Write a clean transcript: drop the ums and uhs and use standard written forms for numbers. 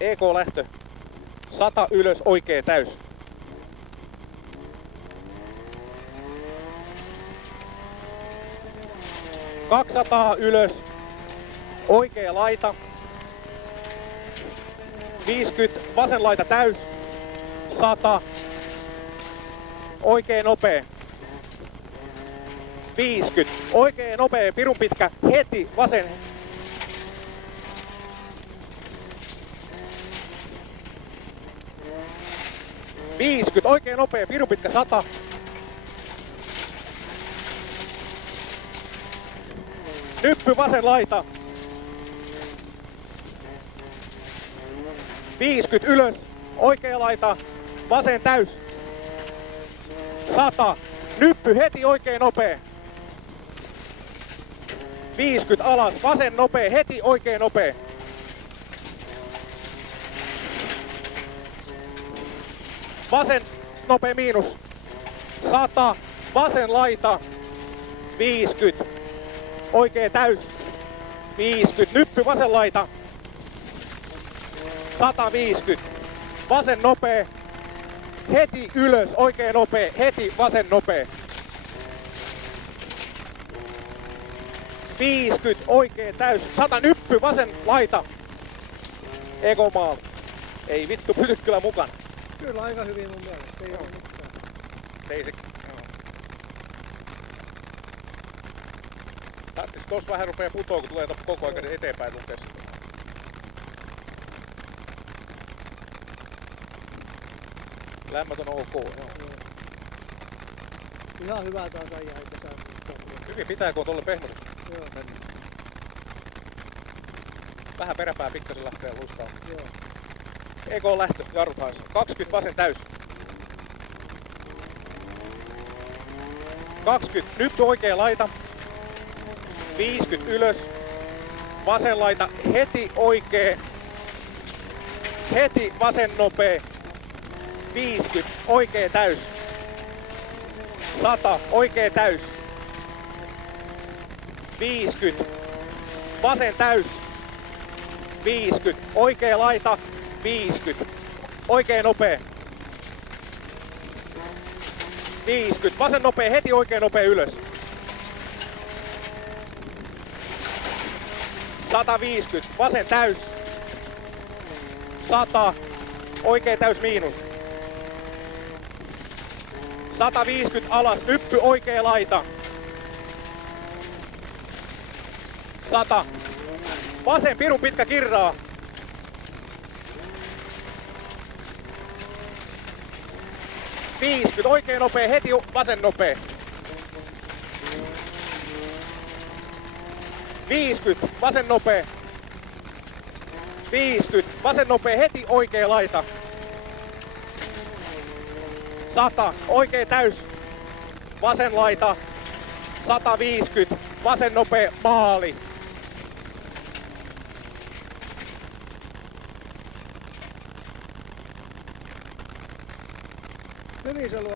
EK lähtö. 100 ylös, oikea täys. ...200 ylös, oikea laita. 50, vasen laita täys. 100, oikea nopea. 50, oikea nopea, pirun pitkä, heti vasen. 50, oikein nopea, pirun pitkä 100. Nyppy vasen laita. 50 ylös, oikea laita, vasen täys. 100, nyppy heti oikein nopea. 50 alas, vasen nopea, heti oikein nopea. Vasen nopea miinus. 100, vasen laita. 50, oikea täys. 50, nyppy vasen laita. 150, vasen nopea. Heti ylös, oikea nopea, heti vasen nopea. 50, oikea täys. 100, nyppy vasen laita. Eko maali. Ei vittu, pysy kyllä mukana. Kyllä aika hyvin mun mielestä, ei ole mitään. Seisik. Tuossa vähän rupee putoa, kun tulee koko ajan eteenpäin lunkeessa. Lämmöt on ok, joo. Ihan hyvä taas ajaa, eikä saa. Hyvin pitää, kun on tuolle pehmoiset. Joo. Vähän peräpää pikkasen lähtee luistaamaan. Joo. EK lähtö, jarrut haissa. 20 vasen täys. 20, nyt oikea laita. 50 ylös. Vasen laita, heti oikea. Heti vasen nopea. 50, oikea täys. 100, oikea täys. 50, vasen täys. 50, oikea laita. 50, oikea nopea. 50, vasen nopea, heti oikea nopea ylös. 150, vasen täys. 100, oikea täys miinus. 150 alas, nyppy oikea laita. 100, vasen pirun pitkä kirraa. 50, oikea nopea, heti vasen nopea. 50, vasen nopea. 50, vasen nopea, heti oikea laita. 100, oikea täys. Vasen laita. 150, vasen nopea, maali. Hyvin se luo.